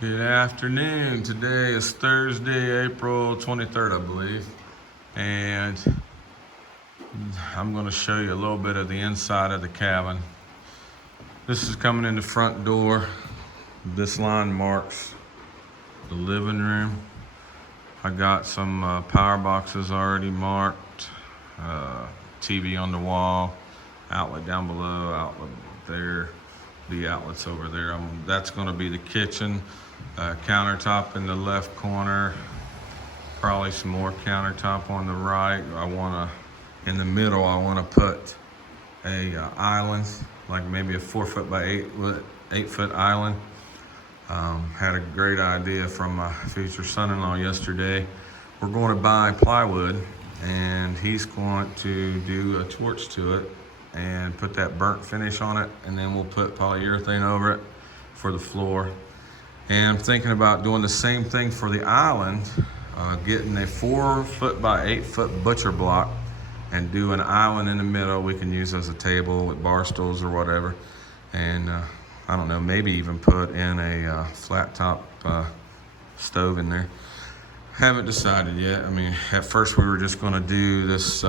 Good afternoon. Today is Thursday, April 23rd, I believe. And I'm going to show you a little bit of the inside of the cabin. This is coming in the front door. This line marks the living room. I got some power boxes already marked. TV on the wall, outlet down below, outlet there, the outlets over there. That's going to be the kitchen. Countertop in the left corner, probably some more countertop on the right. In the middle, I want to put a island, like maybe a 4 foot by 8 foot island. Had a great idea from my future son-in-law yesterday. We're going to buy plywood, and he's going to do a torch to it and put that burnt finish on it, and then we'll put polyurethane over it for the floor. And I'm thinking about doing the same thing for the island, getting a 4 foot by 8 foot butcher block and do an island in the middle we can use as a table with bar stools or whatever. And I don't know, maybe even put in a flat top stove in there. Haven't decided yet. I mean, at first we were just gonna do this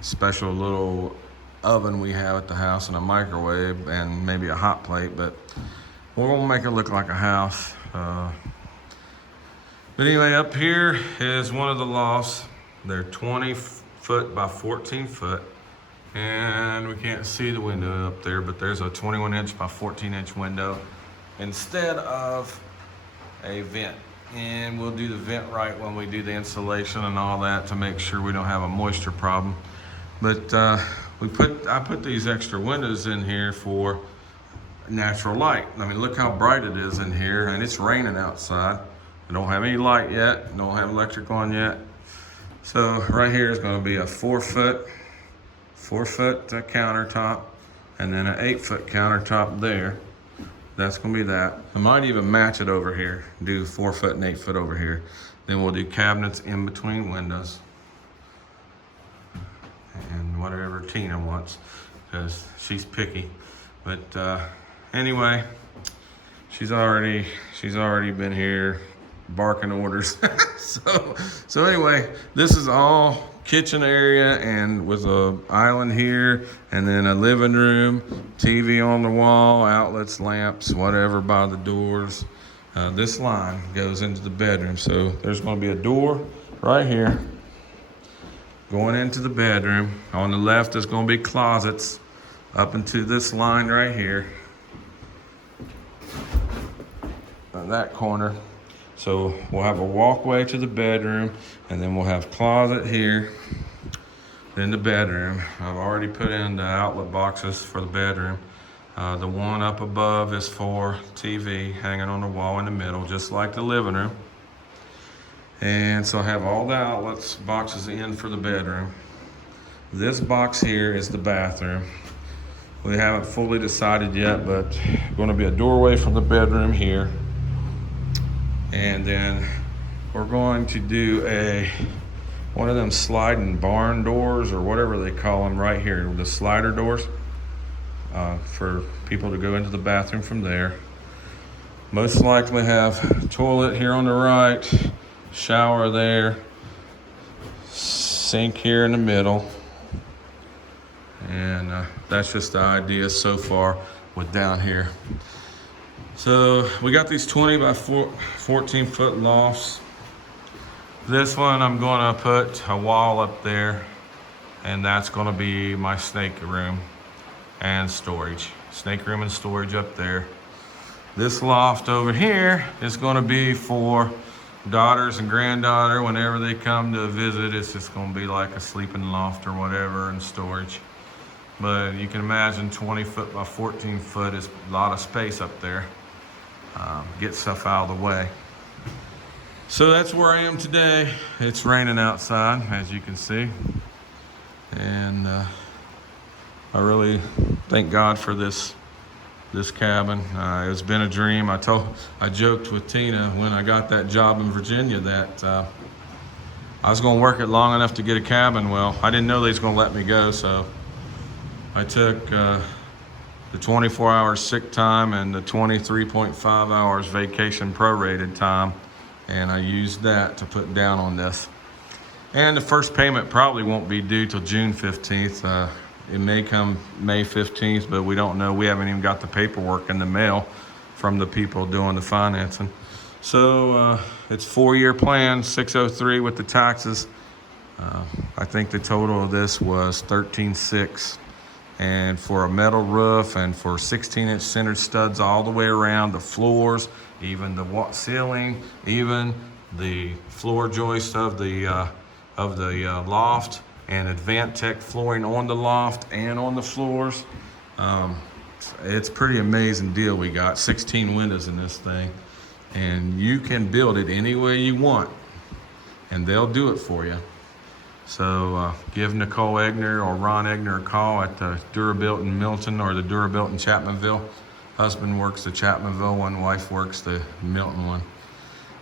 special little oven we have at the house and a microwave and maybe a hot plate, but we're gonna make it look like a house. But anyway, up here is one of the lofts. They're 20 foot by 14 foot. And we can't see the window up there, but there's a 21 inch by 14 inch window instead of a vent. And we'll do the vent right when we do the insulation and all that to make sure we don't have a moisture problem. But I put these extra windows in here for natural light. I mean, look how bright it is in here, and it's raining outside. I don't have any light yet, don't have electric on yet. So right here is going to be a 4 foot countertop, and then an 8 foot countertop there. That's going to be that. I might even match it over here, do 4 foot and 8 foot over here. Then we'll do cabinets in between windows and whatever Tina wants, because she's picky. But anyway, she's already been here barking orders. so anyway, this is all kitchen area, and with a island here, and then a living room, TV on the wall, outlets, lamps, whatever by the doors. This line goes into the bedroom, so there's going to be a door right here going into the bedroom. On the left is going to be closets up into this line right here, that corner. So we'll have a walkway to the bedroom, and then we'll have closet here, then the bedroom. I've already put in the outlet boxes for the bedroom. The one up above is for TV hanging on the wall in the middle, just like the living room. And so I have all the outlets boxes in for the bedroom. This box here is the bathroom. We haven't fully decided yet, but going to be a doorway from the bedroom here. And then we're going to do one of them sliding barn doors or whatever they call them right here, the slider doors, for people to go into the bathroom from there. Most likely have toilet here on the right, shower there, sink here in the middle. And that's just the idea so far with down here. So we got these 20 by 14 foot lofts. This one I'm going to put a wall up there, and that's going to be my snake room and storage. Snake room and storage up there. This loft over here is going to be for daughters and granddaughter. Whenever they come to visit, it's just going to be like a sleeping loft or whatever, and storage. But you can imagine 20 foot by 14 foot is a lot of space up there. Get stuff out of the way. So that's where I am today. It's raining outside, as you can see. And I really thank God for this cabin. It's been a dream. I joked with Tina when I got that job in Virginia that I was going to work it long enough to get a cabin. Well, I didn't know they was going to let me go, so I took the 24 hours sick time and the 23.5 hours vacation prorated time. And I used that to put down on this. And the first payment probably won't be due till June 15th. It may come May 15th, but we don't know. We haven't even got the paperwork in the mail from the people doing the financing. So it's 4-year plan, 603 with the taxes. I think the total of this was 13.6, and for a metal roof and for 16-inch centered studs all the way around the floors, even the ceiling, even the floor joist of the loft, and Advantech flooring on the loft and on the floors. It's a pretty amazing deal we got. 16 windows in this thing, and you can build it any way you want, and they'll do it for you. So give Nicole Egner or Ron Egner a call at the Durabuilt in Milton or the Durabuilt in Chapmanville. Husband works the Chapmanville one, wife works the Milton one.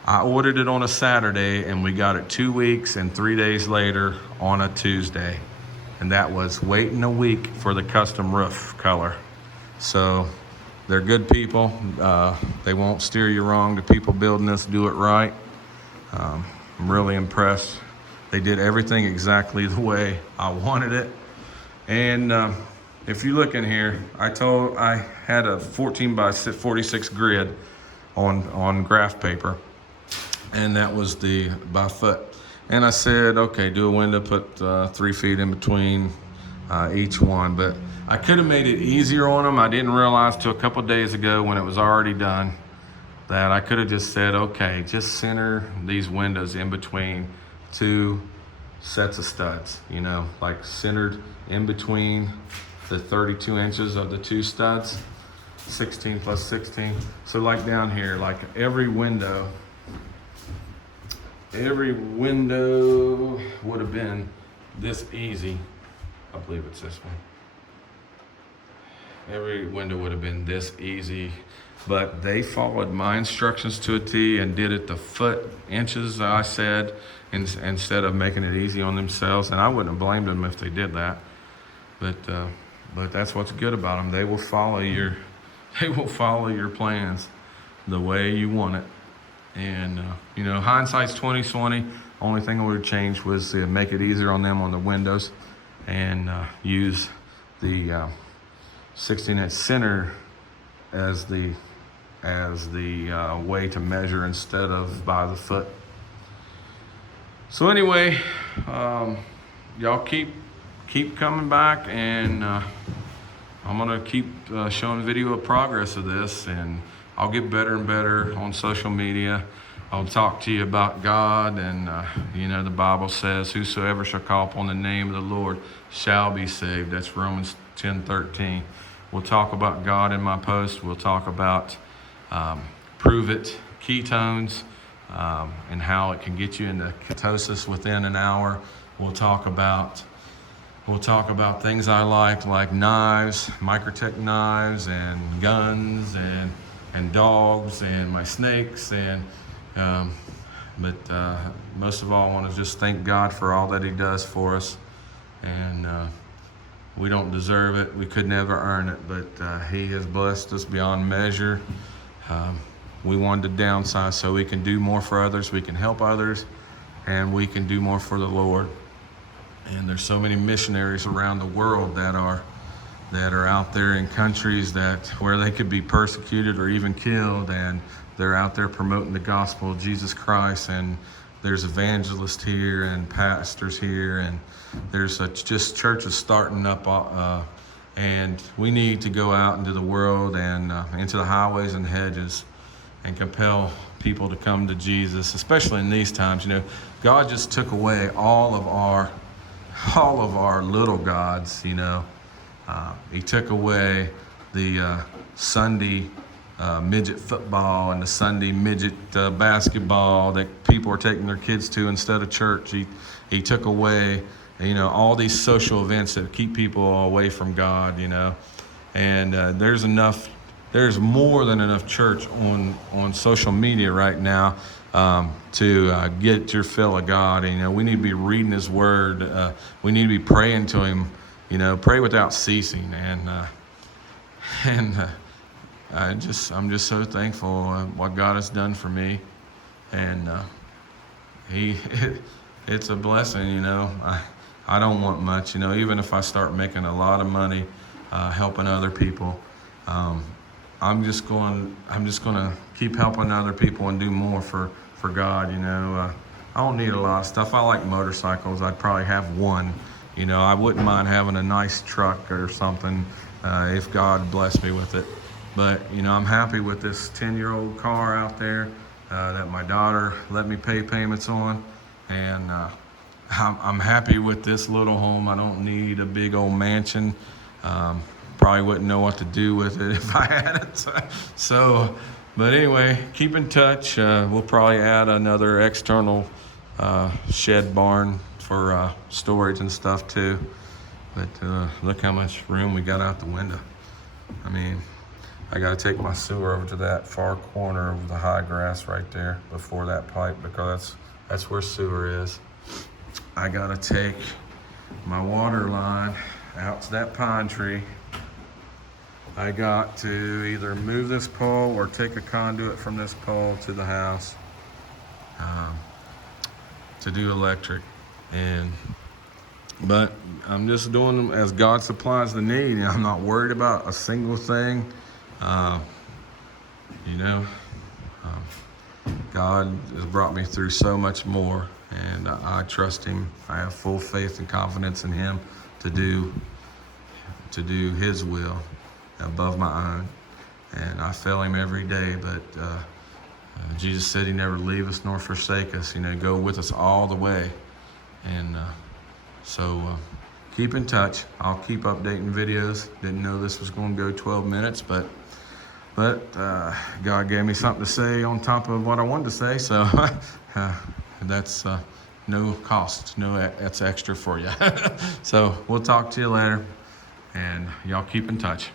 I ordered it on a Saturday, and we got it 2 weeks and 3 days later on a Tuesday. And that was waiting a week for the custom roof color. So they're good people. They won't steer you wrong. The people building this do it right. I'm really impressed. They did everything exactly the way I wanted it. And if you look in here, I had a 14 by 46 grid on graph paper, and that was the by foot. And I said, okay, do a window, put 3 feet in between each one. But I could have made it easier on them. I didn't realize till a couple days ago when it was already done that I could have just said, okay, just center these windows in between 2 sets of studs, you know, like centered in between the 32 inches of the 2 studs, 16 plus 16. So like down here, like every window would have been this easy. I believe it's this one. Every window would have been this easy, but they followed my instructions to a T and did it the foot inches I said, instead of making it easy on themselves. And I wouldn't have blamed them if they did that. But that's what's good about them. They will follow your plans the way you want it. And you know, hindsight's 20/20. Only thing I would have changed was to make it easier on them on the windows, and use the 16-inch center as the way to measure instead of by the foot. So anyway, y'all keep coming back, and I'm gonna keep showing video of progress of this, and I'll get better and better on social media. I'll talk to you about God, and you know, the Bible says, whosoever shall call upon the name of the Lord shall be saved. That's Romans 10:13. We'll talk about God in my post. We'll talk about prove it ketones, and how it can get you into ketosis within an hour. We'll talk about things I like knives, Microtech knives, and guns, and dogs, and my snakes, and but most of all, I want to just thank God for all that He does for us. And we don't deserve it. We could never earn it, but He has blessed us beyond measure. We wanted to downsize so we can do more for others, we can help others, and we can do more for the Lord. And there's so many missionaries around the world that are out there in countries where they could be persecuted or even killed, and they're out there promoting the gospel of Jesus Christ. And there's evangelists here and pastors here, and there's just churches starting up, and we need to go out into the world and into the highways and hedges and compel people to come to Jesus, especially in these times. You know, God just took away all of our little gods. You know, He took away the Sunday midget football and the Sunday midget basketball that people are taking their kids to instead of church. He took away, you know, all these social events that keep people away from God, you know. And there's more than enough church on social media right now to get your fill of God. And, you know, we need to be reading His Word. We need to be praying to Him, you know, pray without ceasing. And And I'm just so thankful what God has done for me, and it's a blessing, you know. I don't want much, you know. Even if I start making a lot of money, helping other people, I'm just going to keep helping other people and do more for God, you know. I don't need a lot of stuff. I like motorcycles. I'd probably have one, you know. I wouldn't mind having a nice truck or something if God blessed me with it. But, you know, I'm happy with this 10-year-old car out there that my daughter let me pay payments on. And I'm happy with this little home. I don't need a big old mansion. Probably wouldn't know what to do with it if I had it. So, but anyway, keep in touch. We'll probably add another external shed barn for storage and stuff too. But look how much room we got out the window. I mean, I got to take my sewer over to that far corner of the high grass right there before that pipe, because that's where sewer is. I got to take my water line out to that pine tree. I got to either move this pole or take a conduit from this pole to the house to do electric. But I'm just doing as God supplies the need. I'm not worried about a single thing. You know, God has brought me through so much more, and I trust Him. I have full faith and confidence in Him to do His will above my own. And I fail Him every day, but Jesus said He never leave us nor forsake us. You know, go with us all the way. And so keep in touch. I'll keep updating videos. Didn't know this was going to go 12 minutes, but God gave me something to say on top of what I wanted to say, so that's no cost. No, that's extra for you. So we'll talk to you later, and y'all keep in touch.